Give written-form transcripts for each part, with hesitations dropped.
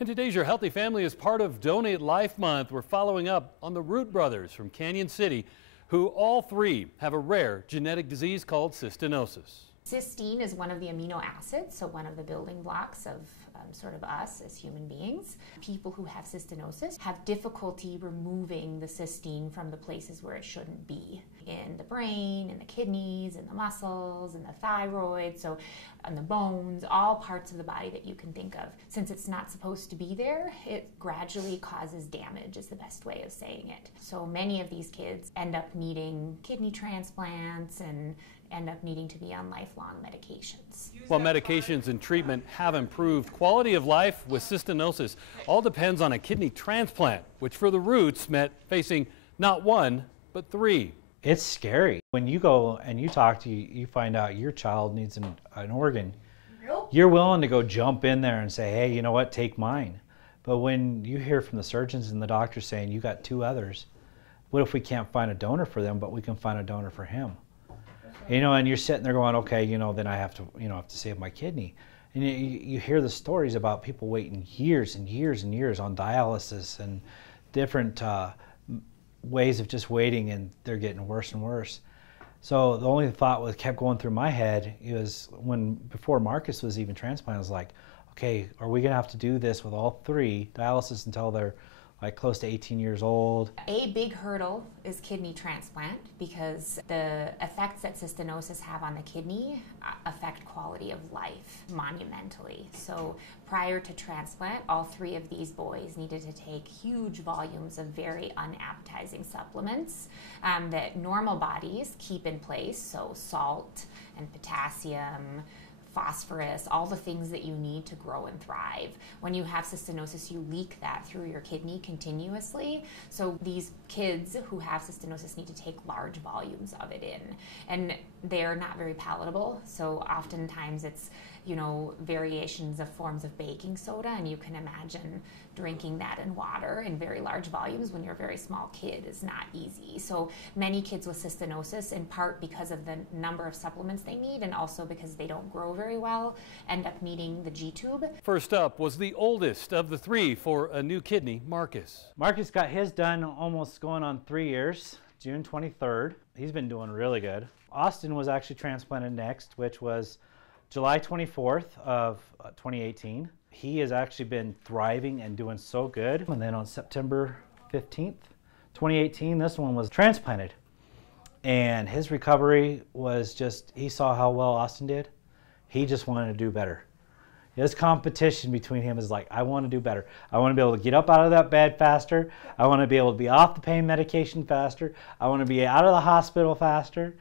And today's Your Healthy Family is part of Donate Life Month. We're following up on the Root brothers from Canon City, who all three have a rare genetic disease called cystinosis. Cysteine is one of the amino acids, so one of the building blocks of sort of us as human beings. People who have cystinosis have difficulty removing the cysteine from the places where it shouldn't be. In the brain, in the kidneys, in the muscles, in the thyroid, so on the bones, all parts of the body that you can think of. Since it's not supposed to be there, it gradually causes damage is the best way of saying it. So many of these kids end up needing kidney transplants and end up needing to be on lifelong medications. While medications and treatment have improved, quality of life with cystinosis all depends on a kidney transplant, which for the Roots meant facing not one, but three. It's scary. When you go and you talk to you find out your child needs an organ, you're willing to go jump in there and say, hey, you know what, take mine. But when you hear from the surgeons and the doctors saying you got two others, what if we can't find a donor for them, but we can find a donor for him? You know, and you're sitting there going, okay, you know, then I have to, have to save my kidney. And you hear the stories about people waiting years and years and years on dialysis and different ways of just waiting, and they're getting worse and worse. So the only thought that kept going through my head was before Marcus was even transplanted, I was like, okay, are we gonna have to do this with all three, dialysis until they're like close to 18 years old? A big hurdle is kidney transplant because the effects that cystinosis have on the kidney affect quality of life monumentally. So prior to transplant, all three of these boys needed to take huge volumes of very unappetizing supplements that normal bodies keep in place, so salt and potassium, phosphorus, all the things that you need to grow and thrive. When you have cystinosis, you leak that through your kidney continuously. So these kids who have cystinosis need to take large volumes of it in. And they're not very palatable, so oftentimes it's, variations of forms of baking soda, and you can imagine drinking that in water in very large volumes when you're a very small kid is not easy. So many kids with cystinosis, in part because of the number of supplements they need and also because they don't grow very well, end up needing the G-tube. First up was the oldest of the three for a new kidney, Marcus. Marcus got his done almost going on 3 years, June 23rd. He's been doing really good. Austin was actually transplanted next, which was July 24th of 2018. He has actually been thriving and doing so good. And then on September 15th, 2018, this one was transplanted. And his recovery was just, he saw how well Austin did. He just wanted to do better. His competition between him is like, I want to do better. I want to be able to get up out of that bed faster. I want to be able to be off the pain medication faster. I want to be out of the hospital faster.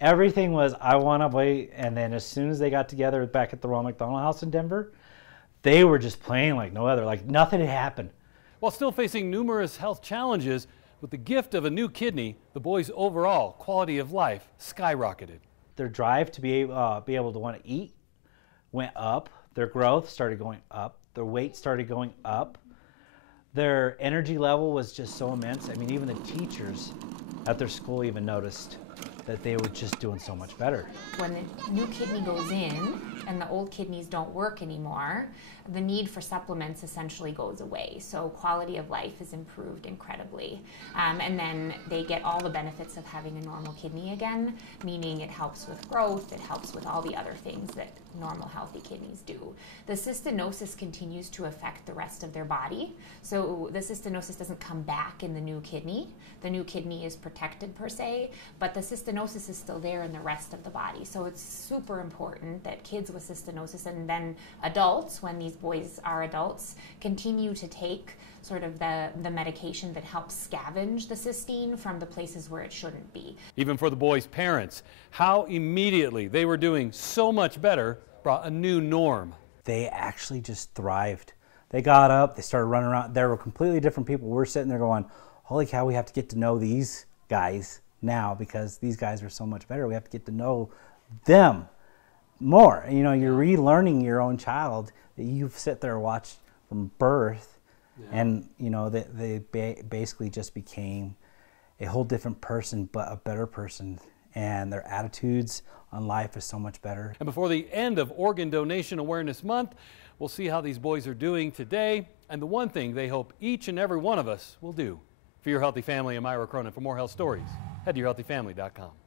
Everything was, I want to wait. And then as soon as they got together back at the Ronald McDonald House in Denver, they were just playing like no other, like nothing had happened. While still facing numerous health challenges, with the gift of a new kidney, the boys' overall quality of life skyrocketed. Their drive to be able to want to eat went up. Their growth started going up. Their weight started going up. Their energy level was just so immense. I mean, even the teachers at their school even noticed that they were just doing so much better. When the new kidney goes in and the old kidneys don't work anymore, the need for supplements essentially goes away. So quality of life is improved incredibly. And then they get all the benefits of having a normal kidney again, meaning it helps with growth, it helps with all the other things that normal healthy kidneys do. The cystinosis continues to affect the rest of their body. So the cystinosis doesn't come back in the new kidney. The new kidney is protected per se, but the cystinosis is still there in the rest of the body. So it's super important that kids with cystinosis and then adults, when these boys are adults, continue to take sort of the medication that helps scavenge the cysteine from the places where it shouldn't be. Even for the boys' parents, how immediately they were doing so much better brought a new norm. They actually just thrived. They got up, they started running around. They were completely different people. We're sitting there going, holy cow, we have to get to know these guys now because these guys are so much better. We have to get to know them more. You know, you're relearning your own child that you've sit there and watched from birth. Yeah. And, you know, they basically just became a whole different person, but a better person. And their attitudes on life is so much better. And before the end of Organ Donation Awareness Month, We'll see how these boys are doing today and the one thing they hope each and every one of us will do. For Your Healthy Family, I'm Ira Cronin. For more health stories, head to yourhealthyfamily.com.